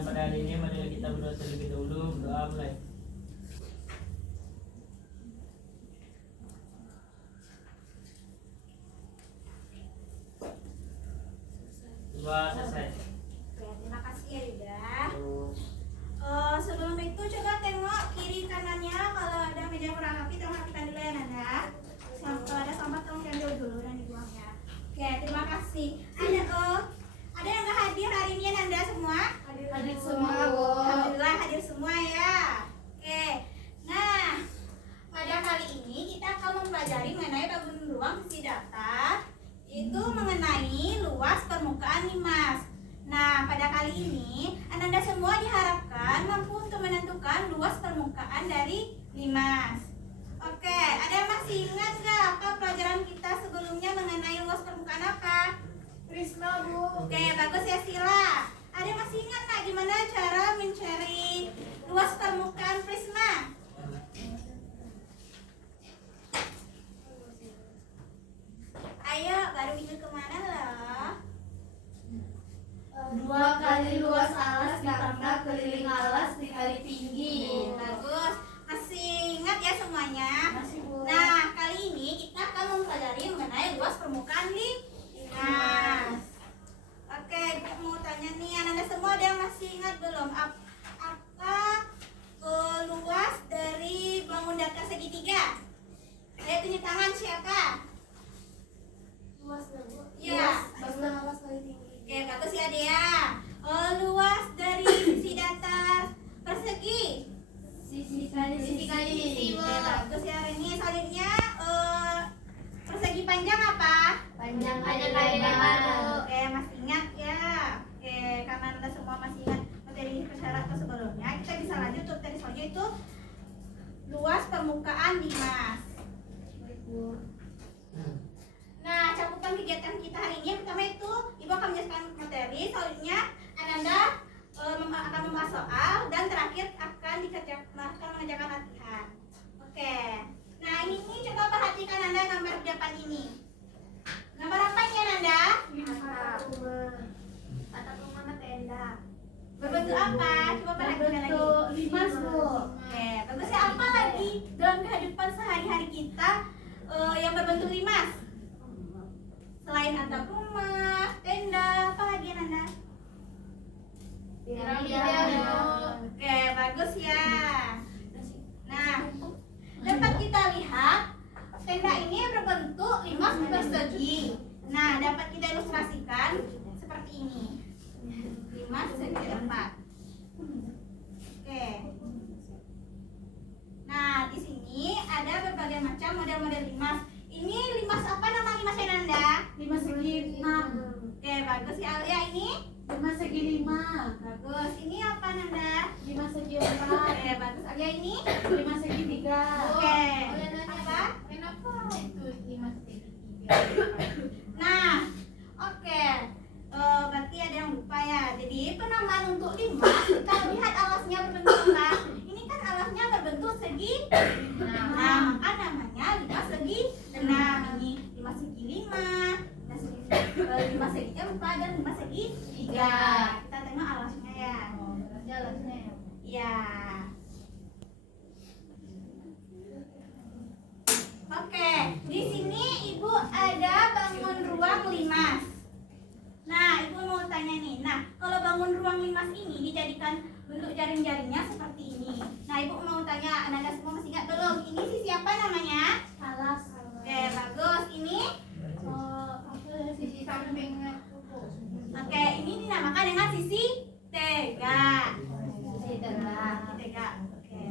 pelajaran pada hari ini. Mari kita berdoa terlebih dahulu. Berdoa mulai. Dua selesai. Oke, terima kasih ya Yuda. Sebelum itu coba tengok kiri kanannya, kalau ada meja kurang rapi tolong rapikan dulu ya Nanda. Kalau ada sampah tolong diambil dulu dan dibuang ya. Oke, terima kasih. Ada yang nggak hadir hari ini ya Nanda semua? Hadir semua, Bu. Alhamdulillah hadir semua ya. Oke, nah pada kali ini kita akan mempelajari mengenai bangun ruang sisi datar, itu mengenai luas permukaan limas. Nah, pada kali ini Anda semua diharapkan mampu untuk menentukan luas permukaan dari limas. Oke, ada yang masih ingat nggak apa pelajaran kita sebelumnya mengenai luas permukaan apa? Prisma, Bu. Oke, bagus ya Sila. Ada yang masih ingat nggak gimana cara mencari luas permukaan prisma? Ayo, baru ingat kemana loh? 2 kali luas alas ditambah keliling alas dikali tinggi. Bagus, masih ingat ya semuanya? Masih, Bu. Nah, kali ini kita akan mempelajari mengenai luas permukaan limas. Oke, Ibu mau tanya nih, Anda semua ada yang masih ingat belum? Apa luas dari bangun datar segitiga? Ayo tunjuk tangan siapa? Luas, Bu. Iya. Bangunan alas kali tinggi. Oke, bagus ya Dea. Luas dari sisi datar persegi. Sisi kali Sisi, Bu. Oke, Bagus ya Reni. Selanjutnya persegi panjang apa? Panjang kali Oke, lebar. masih ingat ya. Oke, karena Anda semua masih ingat materi persyaratan sebelumnya, kita bisa lanjut untuk materi selanjutnya itu luas permukaan limas. Baik, Bu. Nah, cakupan kegiatan kita hari ini yang pertama itu Ibu akan menjelaskan materi, selanjutnya Ananda akan membahas soal, dan terakhir akan mengerjakan latihan. Oke. Nah, ini coba perhatikan Anda gambar di depan ini. Gambar apa ini Ananda? Atap rumah sama tenda. Berbentuk apa? Coba perhatikan lagi. Berbentuk limas, Bu. Oke, bagusnya apa lagi dalam kehidupan sehari-hari kita yang berbentuk limas? Selain atap rumah, tenda, apa lagi Nanda? Piramida. Oke, bagus ya. Nah, dapat kita lihat tenda ini berbentuk limas persegi. Nah, dapat kita ilustrasikan seperti ini. Limas segi 4. Oke. Nah, di sini ada berbagai macam model-model limas. Ini limas apa nama limasnya Nanda? Limas segi 6. Oke, bagus ya Alia ini. Limas segi 5. Bagus. Ini apa Nanda? Limas segi Oke, 4. bagus. Alia ini. Limas segi 3. Oke. Apa? Kenapa itu limas segi 3? Nah, oke. Berarti ada yang lupa ya. Jadi penamaan untuk limas kita lihat alasnya berbentuk apa? Ini kan alasnya berbentuk segi 6. Nah, maka namanya limas segi 6. Ini limas segi 5, limas segi 4, dan limas segi 3. Kita tengok alasnya ya. Alasnya ya. Ya. Oke, di sini Ibu ada bangun ruang limas. Nah, Ibu mau tanya nih. Nah, kalau bangun ruang limas ini dijadikan bentuk jaring-jaringnya seperti ini. Nah, Ibu mau tanya, Anda semua masih ingat belum? Ini sisi apa namanya? Alas. Oke, bagus. Ini? Sisi sampingnya. Oke, ini dinamakan dengan sisi tegak. Sisi tegak. Sisi tegak. Oke.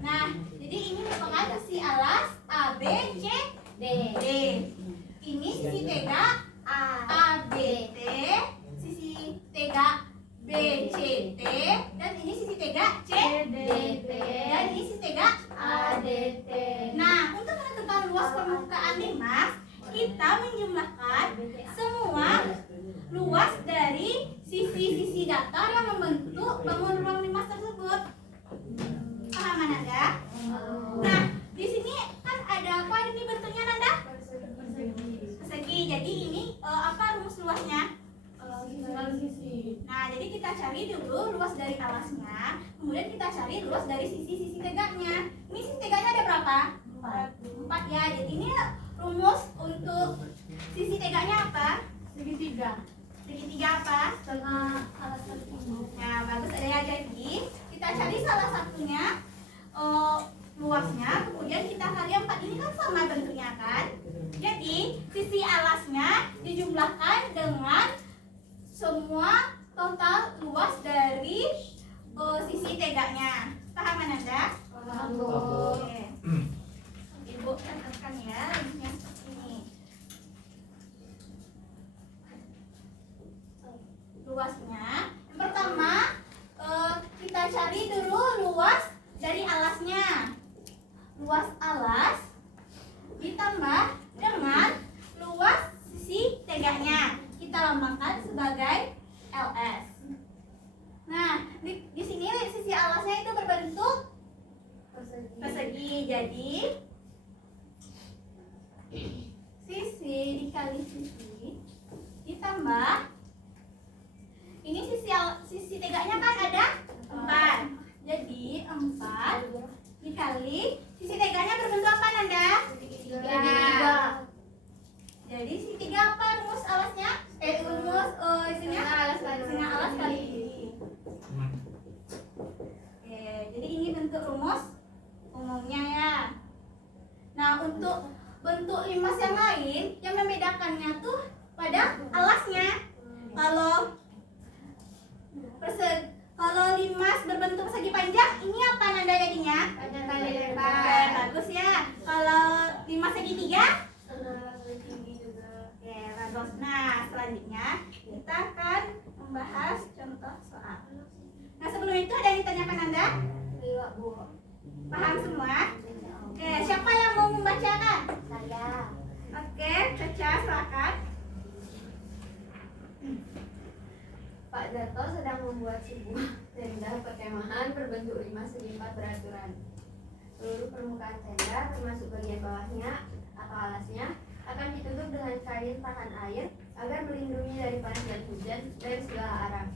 Nah, jadi ini merupakan sisi alas A, B, C, D. D. Ini sisi tegak A, B, T, sisi tegak B, C, T, dan ini sisi tegak C, D, T. dan ini sisi tegak A, D, T. Nah, untuk menentukan luas permukaan limas, kita menjumlahkan semua luas dari sisi-sisi datar yang membentuk bangun ruang limas tersebut. Paham Nanda? Nah, di sini kan ada apa ini bentuknya Nanda? Persegi. Jadi ini apa rumus luasnya? Sisi. Nah, jadi kita kita cari dulu luas dari alasnya, kemudian kita cari luas dari sisi-sisi tegaknya. Ini sisi tegaknya ada berapa? 4 ya. Jadi ini rumus untuk sisi tegaknya apa? Segitiga. Segitiga apa? Setengah alas kali tinggi. Nah, bagus ada ya. Jadi kita cari salah satunya luasnya, kemudian kita kali 4. Ini kan sama bentuknya kan? Jadi sisi alasnya dijumlahkan dengan semua total luas dari sisi tegaknya. Paham Ananda? Paham. Oke. Ibu katakan ya linknya seperti ini. Luasnya yang pertama kita cari dulu luas dari alasnya. Luas alas ditambah dengan luas sisi tegaknya, kita lambangkan sebagai LS. Nah, di sini sisi alasnya itu berbentuk persegi. Jadi sisi dikali sisi ditambah ini sisi tegaknya kan ada 4. Jadi 4 dikali sisi tegaknya berbentuk apa Nanda? Segitiga. Jadi segitiga apa rumus alasnya? Rumus isinya setengah alas kali ini. Oke, jadi ini bentuk rumus umumnya ya. Nah, untuk bentuk limas yang lain yang membedakannya tuh pada alasnya. Kalau limas berbentuk persegi panjang, ini apa Nanda jadinya? Panjang kali Oke, lebar. bagus ya. Kalau limas segitiga? Setengah alas kali tinggi juga. Oke, bagus. Nah, selanjutnya kita akan membahas contoh soal. Nah, sebelum itu ada yang ditanyakan Anda? Iya, Bu. Paham semua? Oke, siapa yang mau membacakan? Saya. Oke, Caca, silakan. Pak Darto sedang membuat sebuah tenda perkemahan berbentuk 5 segi 4 beraturan. Seluruh permukaan tenda termasuk bagian bawahnya atau alasnya akan ditutup dengan kain tahan air agar melindungi dari panas dan hujan dari segala arah.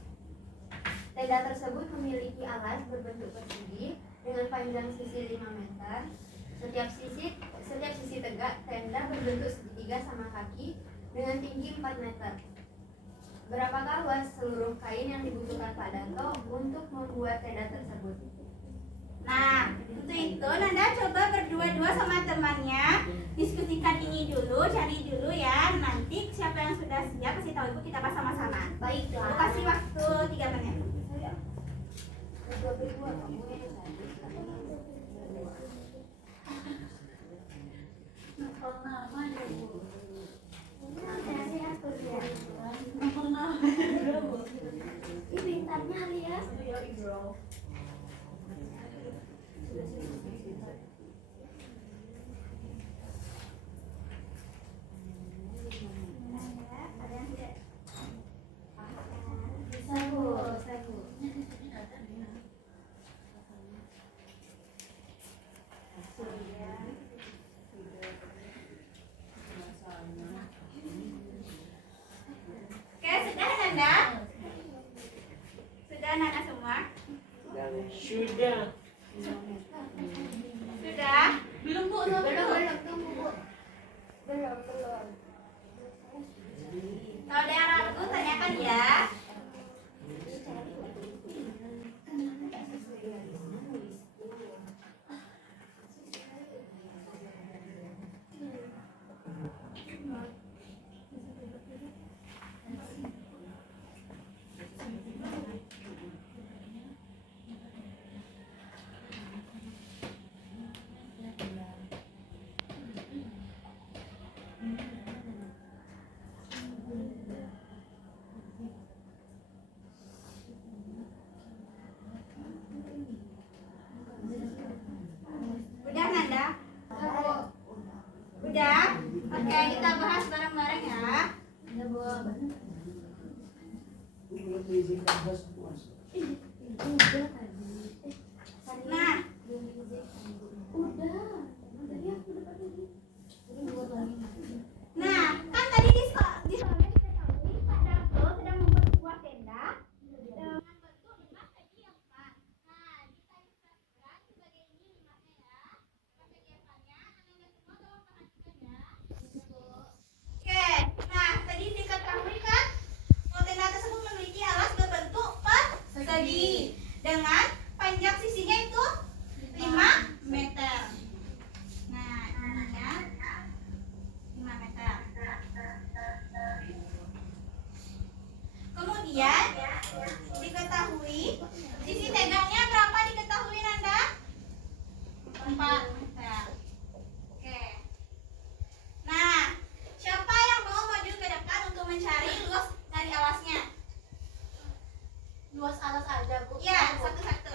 Tenda tersebut memiliki alas berbentuk persegi dengan panjang sisi 5 meter. Setiap sisi tegak tenda berbentuk segitiga sama kaki dengan tinggi 4 meter. Berapakah luas seluruh kain yang dibutuhkan Pak Darto untuk membuat tenda tersebut? Nah, untuk itu Nanda coba berdua-dua sama temannya diskusikan ini dulu, cari dulu ya. Nanti siapa yang sudah siap kasih tahu Ibu, kita bahas sama-sama. Baiklah. Ibu kasih waktu 3 menit. Ini pintarnya alias. Ada yang tidak? Bisa, Bu. Bisa, Bu. Oke, sudah Nanda? Sudah Nanda semua? Sudah. Sudah? Belum, Bu. Belum. Tunggu, Bu. Belum. Kalau ada yang ragu tanyakan ya. Udah Nanda? Udah? Oke, kita bahas bareng-bareng ya. Ada, Bu. Nah, Udah. nah, kan tadi di soalnya diketahui Pak Darto sedang membuat sebuah tenda dengan dengan panjang sisinya itu 5 meter. Nah, ininya 5 meter. Kemudian diketahui sisi tegaknya berapa diketahui Nanda? 4 meter. Oke. Nah, siapa yang mau maju ke depan untuk mencari luas dari alasnya? Luas alas aja, Bu. Ya, satu-satu.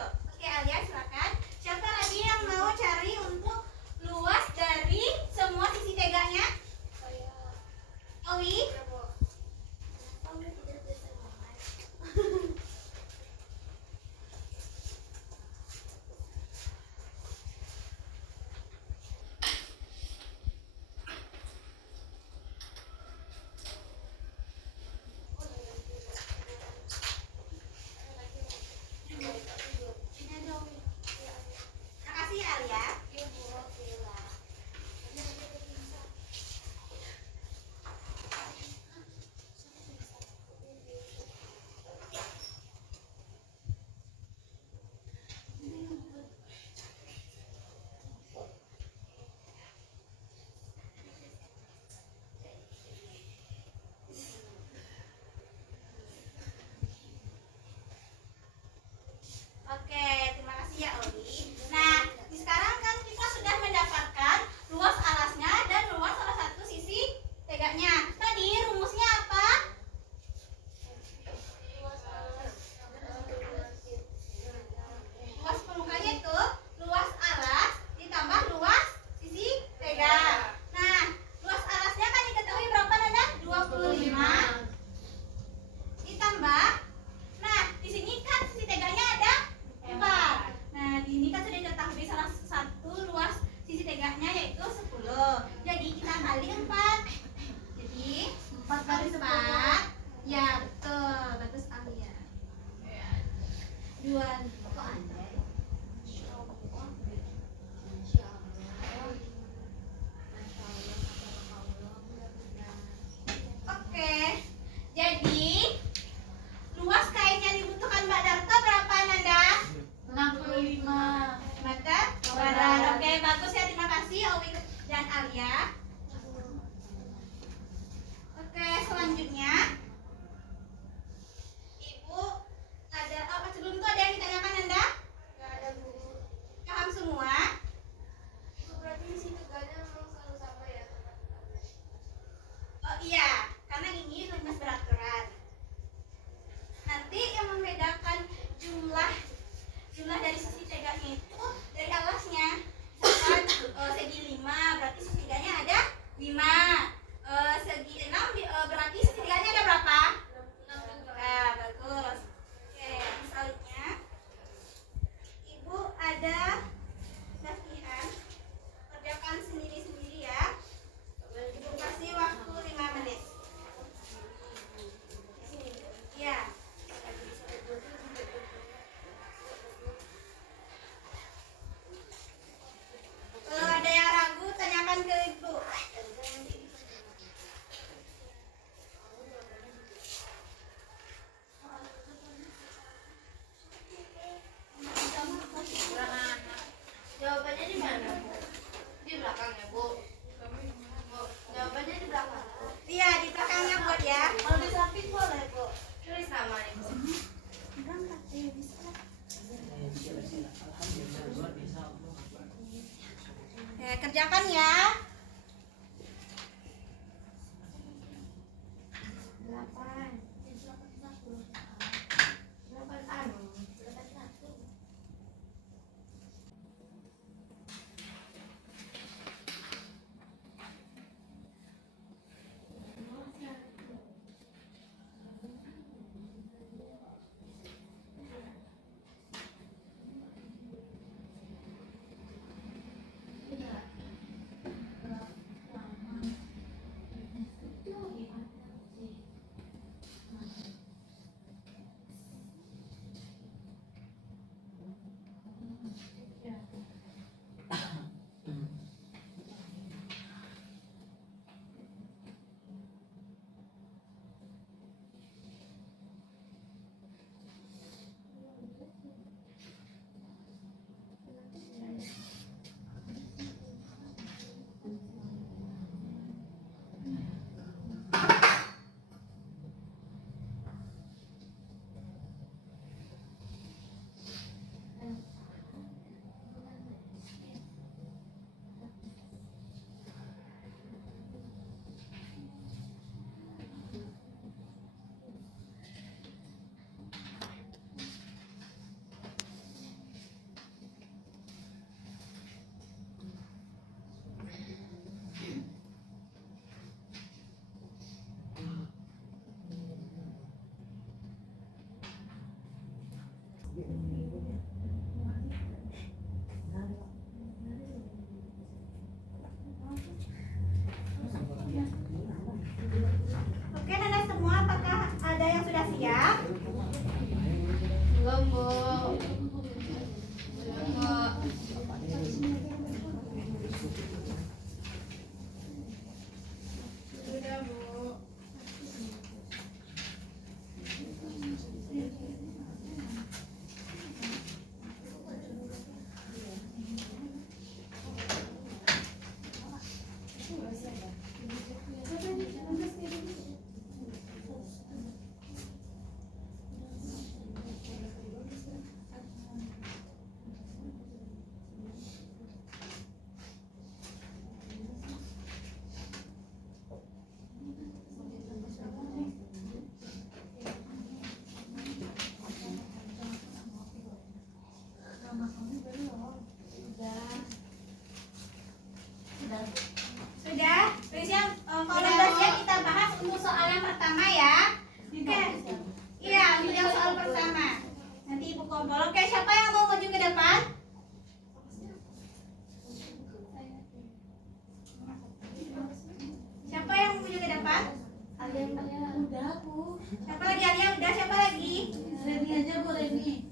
Siapa lagi? Alia udah, siapa lagi? Reni aja boleh nih.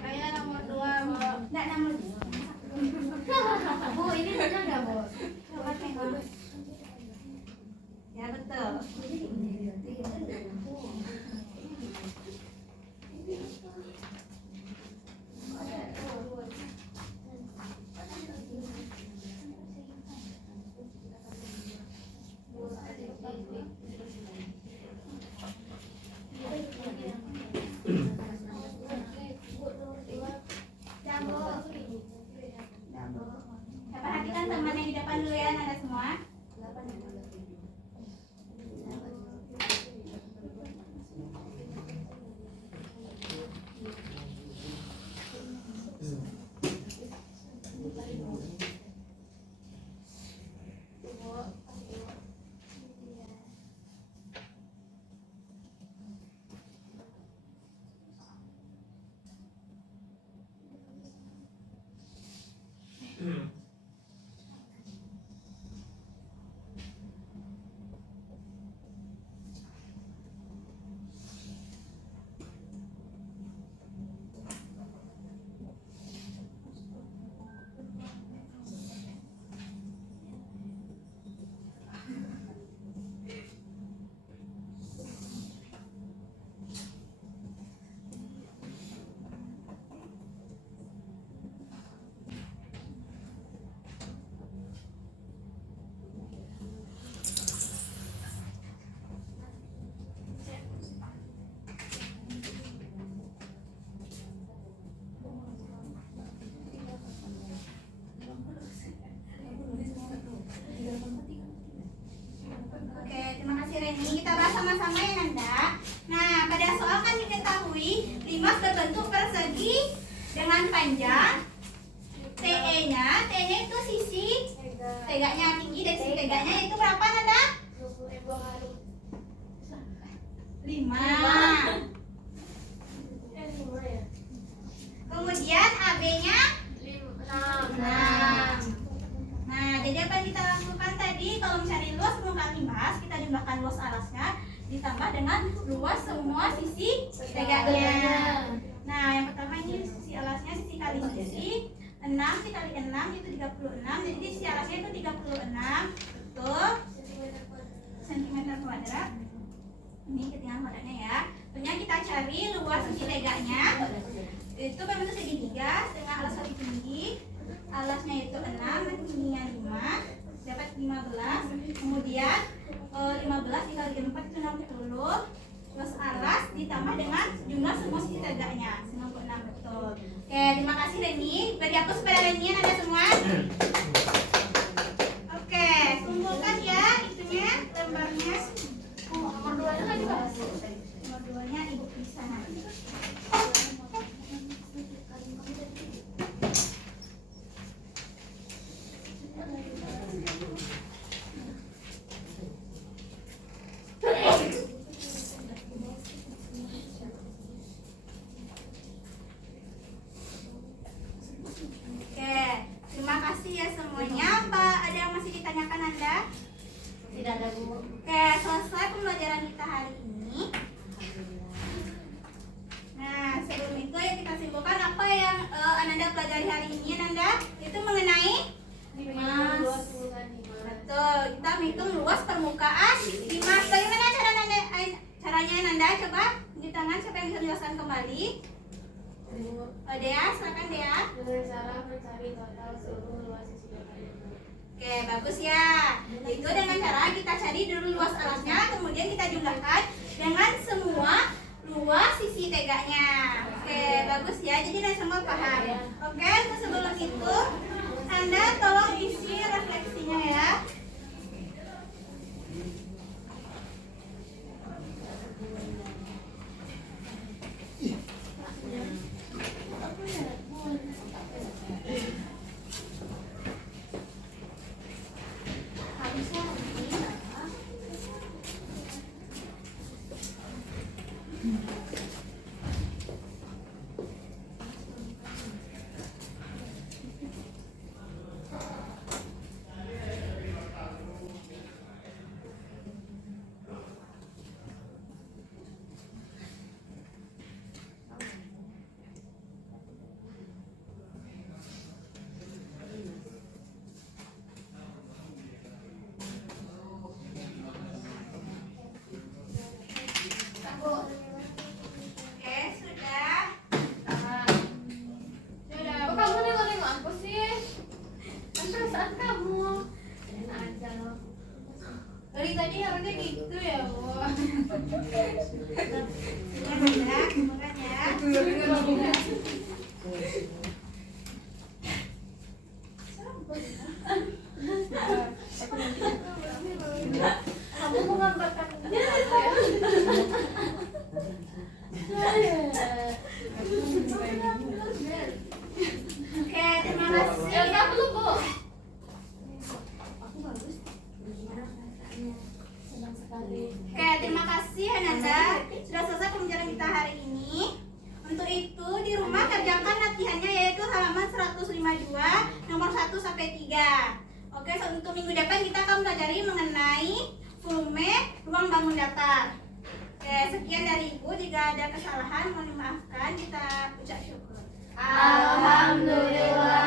Saya nomor 2, Bu. Enggak, nomor 2. Bu, ini benar nggak, Bu? Coba tengok. Ya betul. Saya perhatikan teman yang di depan dulu ya, Nanda semua. Oke, terima kasih Reni. Kita bahas sama-sama ya Nanda. Nah, pada soal kan diketahui limas berbentuk persegi dengan panjang TE-nya itu sisi tegaknya tinggi dan sisi tegaknya itu berapa Nanda? 5. Kemudian AB-nya 6. Nah, jadi apa yang kita lakukan tadi? Kalau mencari luas permukaan limas, kita jumlahkan luas alasnya ditambah dengan luas semua sisi tegaknya. Nah, yang pertama ini sisi alasnya sisi kali sisi 6 dikali 6 itu 36. Jadi sisi alasnya itu 36 betul cm kuadrat. Ini ketinggalan kuadratnya ya. Tentunya kita cari luas sisi tegaknya. Itu berbentuk segitiga dengan alas kaki tinggi. Alasnya itu 6 dan tingginya 5 dapat 15. Kemudian 15 dikali 4 itu 60. Terus alas ditambah dengan jumlah semua sisi tegaknya 96 betul. Oke, terima kasih Reni. Beri aku supaya Reni Anda semua. Oke, kumpulkan ya itunya lembarnya. Nomor 2-nya kan dibahas. Nomor 2-nya Ibu bisa nanti. Oke, terima kasih ya semuanya. Pak, ada yang masih ditanyakan Anda? Tidak ada, Bu. Oke, selesai pembelajaran kita hari ini. Nah, sebelum itu ya kita simpulkan apa yang Ananda pelajari hari ini Ananda. Itu mengenai limas. Betul, kita menghitung luas permukaan limas. Bagaimana caranya Ananda? Coba di tangan siapa yang bisa menjelaskan kembali? Dea, silakan Dea. Dengan cara mencari total seluruh luas sisi tegaknya. Oke, bagus ya. Itu dengan cara kita cari dulu luas alasnya, kemudian kita jumlahkan dengan semua luas sisi tegaknya. Oke, bagus ya. Jadi Anda semua paham. Oke, sebelum itu Anda tolong isi refleksinya ya. Dari tadi harusnya gitu ya, Bu. Ya, semoga ya. Kamu menggambarkan Oke, terima kasih. ya belum, Bu. Aku bagus. Gimana perasaannya? Senang sekali. Oke, terima kasih Ananda. Sudah selesai pembelajaran kita hari ini. Untuk itu di rumah kerjakan latihannya yaitu halaman 152 nomor 1 sampai 3. Oke, untuk minggu depan kita akan belajar mengenai volume ruang bangun datar. Oke, sekian dari Ibu. Jika ada kesalahan mohon dimaafkan. Kita ucap syukur. Alhamdulillah.